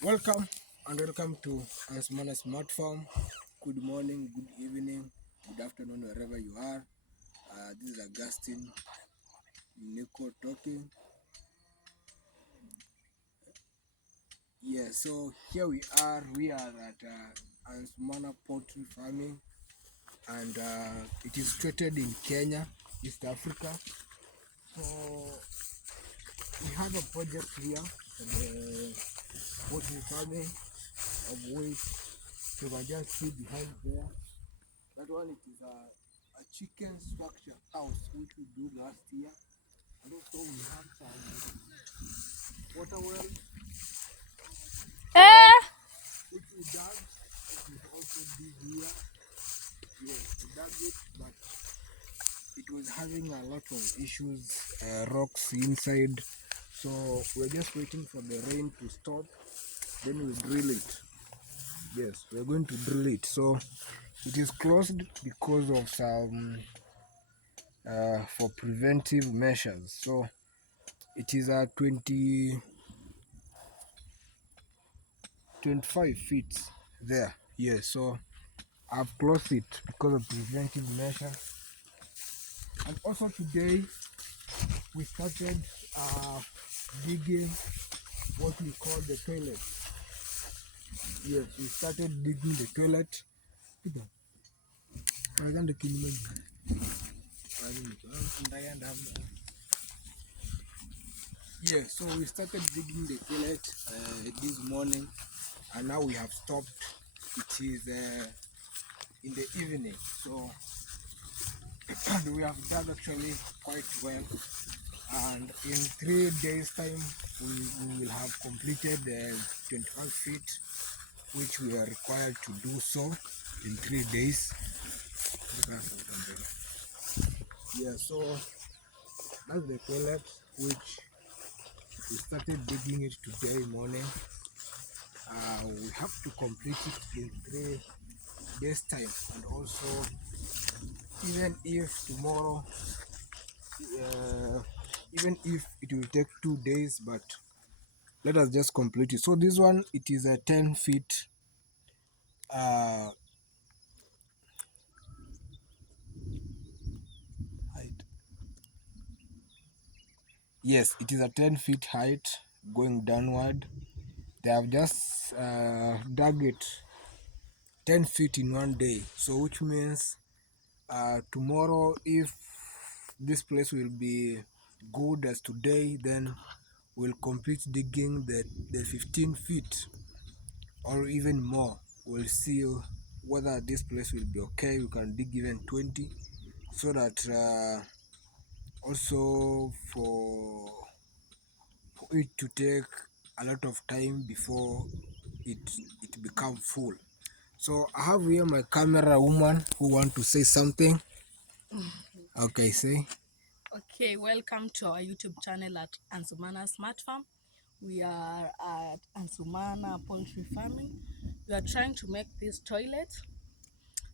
Welcome and welcome to Ansumana Smart Farm. Good morning, good evening, good afternoon, wherever you are. This is Augustine Nico talking. Yeah, so here we are. We are at Ansumana poultry farming, and it is situated in Kenya, East Africa. So we have a project here for the poultry farming, of which you can just see behind there. That one, it is a chicken structure house which we do last year, and also we have some water well which we dug. It is also this here. Yes, we dug it, but it was having a lot of issues, rocks inside. So we're just waiting for the rain to stop. Then we drill it. Yes, we're going to drill it. So it is closed because of some for preventive measures. So it is a 25 feet there. Yes, so I've closed it because of preventive measure. And also today we started digging what we call the toilet. Yes, we started digging the toilet. Yeah, so we started digging the toilet this morning, and now we have stopped. It is in the evening, so we have done actually quite well, and in 3 days time we will have completed the 25 feet which we are required to do so in 3 days. Yeah, so that's the toilet which we started digging it today morning. We have to complete it in 3 days time, and also even if tomorrow even if it will take 2 days, but let us just complete it. So this one, it is a 10 feet height. Yes, it is a 10 feet height going downward. They have just dug it 10 feet in one day, so which means tomorrow, if this place will be good as today, then we'll complete digging the 15 feet or even more. We'll see whether this place will be okay. We can dig even 20, so that also for it to take a lot of time before it become full. So I have here my camera woman who want to say something. Okay, say. Okay, welcome to our YouTube channel at Ansumana Smart Farm. We are at Ansumana Poultry Farming. We are trying to make this toilet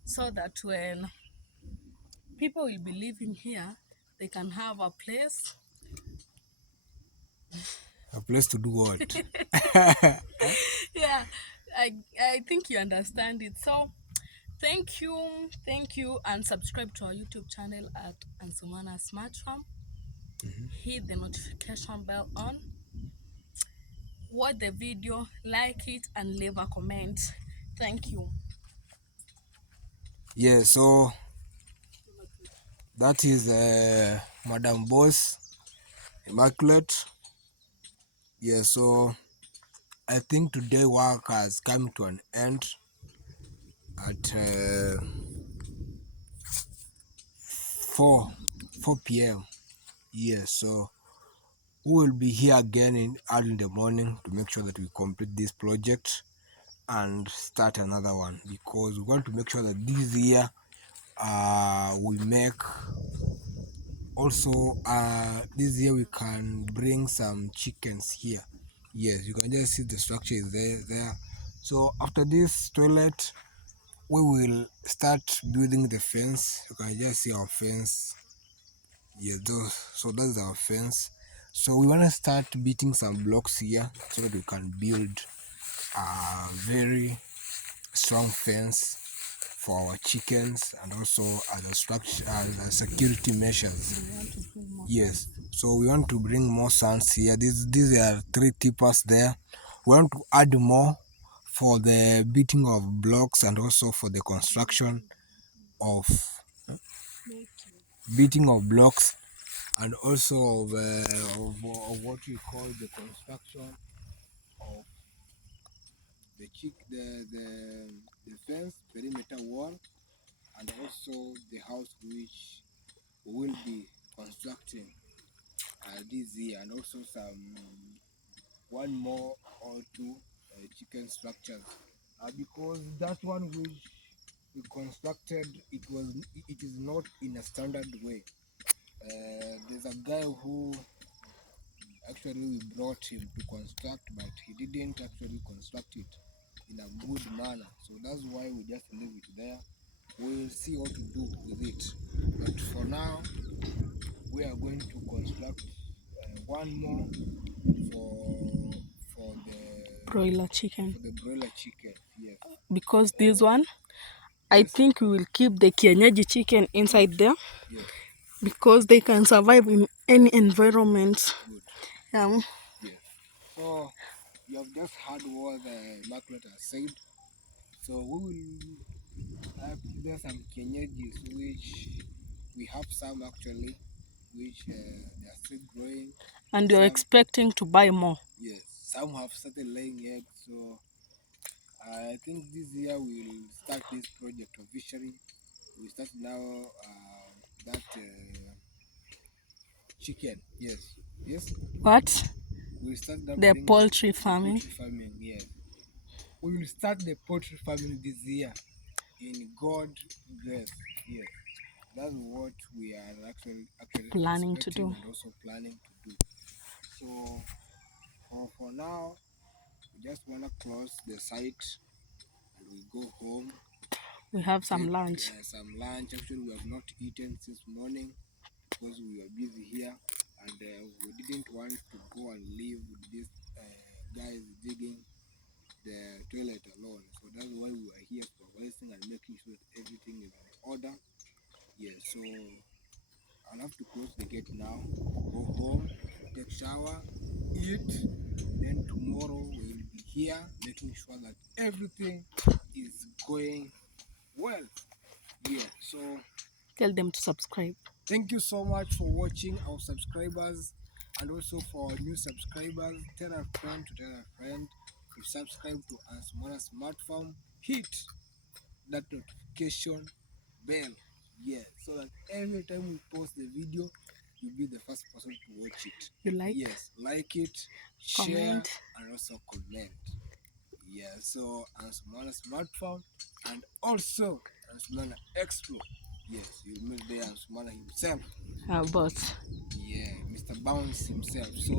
so that when people will be living here, they can have a place. A place to do what? Yeah, I think you understand it. So thank you, and subscribe to our YouTube channel at Ansumana Smart Farm. Hit the notification bell on. Watch the video, like it, and leave a comment. Thank you. Yeah, so that is Madam Boss Immaculate. Yeah, so I think today work has come to an end at 4 p.m. Yeah, so we will be here again in early in the morning to make sure that we complete this project and start another one, because we want to make sure that this year we make also this year we can bring some chickens here. Yes, you can just see the structure is there. So after this toilet we will start building the fence. You can just see our fence. Yeah, so that's our fence. So we want to start beating some blocks here so that we can build a very strong fence for our chickens, and also other structure security measures. Yes, so we want to bring more sons here. These are 3 tippers there. We want to add more for the beating of blocks, and also for the construction of beating of blocks, and also of what we call the construction of the fence perimeter wall, and also the house which we will be constructing this year, and also some one more or two chicken structures, because that one which we constructed, it is not in a standard way. There's a guy who actually we brought him to construct, but he didn't actually construct it in a good manner, so that's why we just leave it there. We'll see what to do with it, but for now we are going to construct one more for the Broiler chicken. for the broiler chicken. Yes, Because this one, I yes, think we will keep the kienyeji chicken inside there yes, because they can survive in any environment. good, Yeah. yes. So you have just heard what Margaret has said. So we will there some kienyeji which we have some actually, which they are still growing. And you're Some, expecting to buy more. yes, some have started laying eggs. So I think this year we'll start this project officially. We start now that chicken. Yes, yes. What? We start now The bring poultry the farming. poultry farming. Yes, we will start the poultry farming this year in God grace. Yes, that's what we are actually Planning to expecting do. and also planning to do. So for now, we just wanna close the site and we go home. We have some Take lunch. some lunch. Actually, we have not eaten since morning because we were busy here, and we didn't want to go and leave these guys digging the toilet alone. So that's why we are here supervising and making sure that everything is in order. Yeah, so I'll have to close the gate now, go home, take shower, eat, then tomorrow we'll be here making sure that everything is going well. Yeah, so Tell them to subscribe. thank you so much for watching our subscribers, and also for our new subscribers. Tell a friend to tell a friend to subscribe to Ansumana Smart Farm. Hit that notification bell. Yeah, so that every time we post the video, you'll be the first person to watch it. You like? Yes, like it, share, Comment. and also comment. Yeah, so Ansumana Smart Farm, and also Ansumana Expo. Yes, you meet there Ansumana himself. About. Yeah, Mr. Bounce himself. So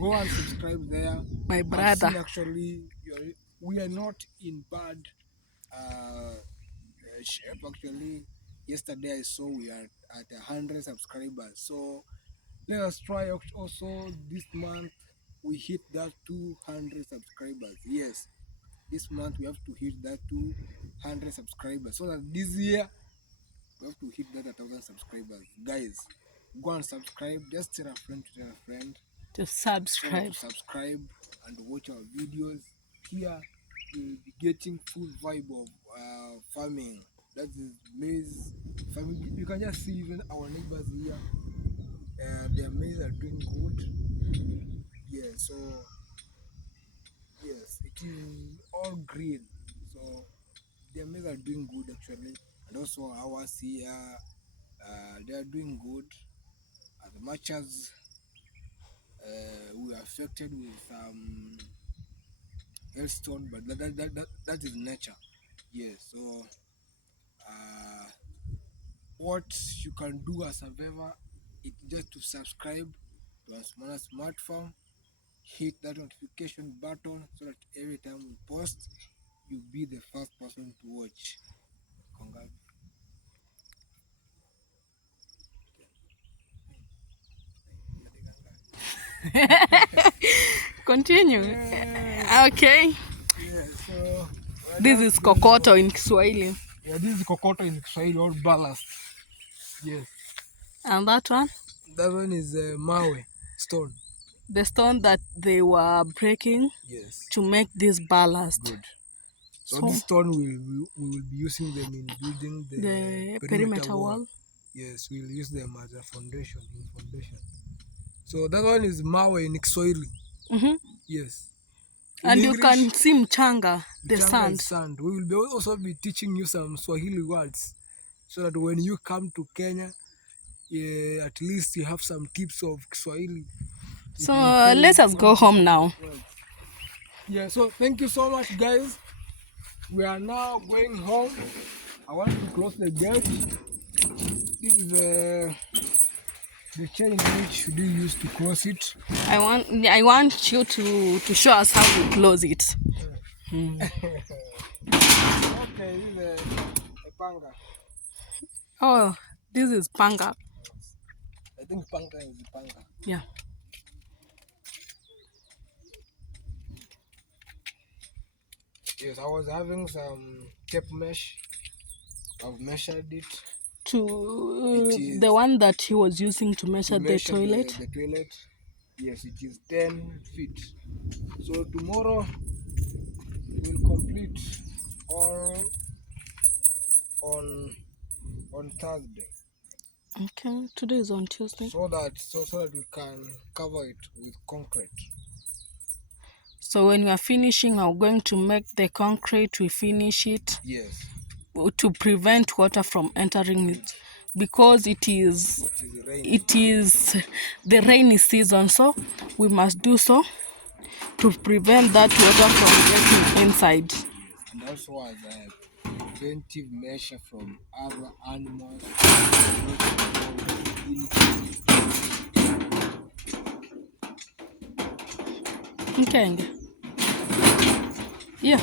go and subscribe there. My I've brother. seen actually we are not in bad shape actually. Yesterday I saw we are at 100 subscribers. So let us try also this month we hit that 200 subscribers. Yes, this month we have to hit that 200 subscribers so that this year we have to hit that 1,000 subscribers. Guys, go and subscribe. Just tell a friend to tell a friend To so that subscribe. to subscribe and watch our videos. Here you'll be getting full vibe of farming. That is maize farming. You can just see even our neighbors here. Their maize are doing good. Yeah, so yes, it is all green. So their maize are doing good actually, and also ours here. They are doing good as much as we are affected with some hailstone, but that is nature. Yeah, so uh, what you can do as a favor is just to subscribe to Ansumana Smart Farm, hit that notification button so that every time we post, you'll be the first person to watch. Congrats. Continue. Yes. Okay. This is kokoto in Kiswahili. Yeah, this is kokoto in Kiswahili or ballast. Yes. And that one? That one is mawe, stone. The stone that they were breaking, yes, to make this ballast. Good. So this stone we will be using them in building the perimeter wall. Yes, we'll use them as a foundation. So that one is mawe in Kiswahili. Yes. In and English, you can see mchanga, the sand. We will also be teaching you some Swahili words so that when you come to Kenya, at least you have some tips of Kiswahili. So let us go home now. Yeah, so thank you so much, guys. We are now going home. I want to close the gate. This is the chain which should you use to close it. I want you to show us how to close it. Okay, this is a panga. Oh, this is panga. I think panga is the panga. Yeah. Yes, I was having some tape mesh. I've measured it. The one that he was using to measure the toilet? The toilet. Yes, it is 10 feet. So tomorrow we'll complete all on Thursday. Okay, today is on Tuesday. So that we can cover it with concrete. So when we are finishing, we're going to make the concrete, we finish it. Yes. To prevent water from entering it, because it is the rainy season, so we must do so to prevent that water from getting inside. And also as a preventive measure from other animals. Okay. Yeah.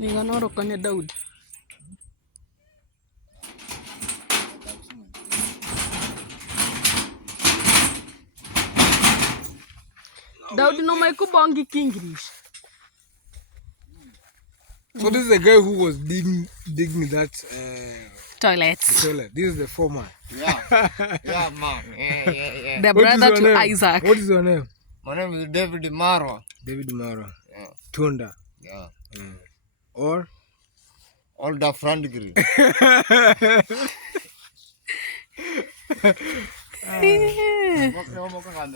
Niganoro kanya Daud. Daud no may kubongi English. So this is the guy who was digging that toilet. The toilet. This is the foreman. Yeah, yeah, man. Yeah. The brother to Isaac. What is your name? My name is David Marwa. David Marwa. Yeah. Tunda. Yeah. Or? All the front grill. Yeah.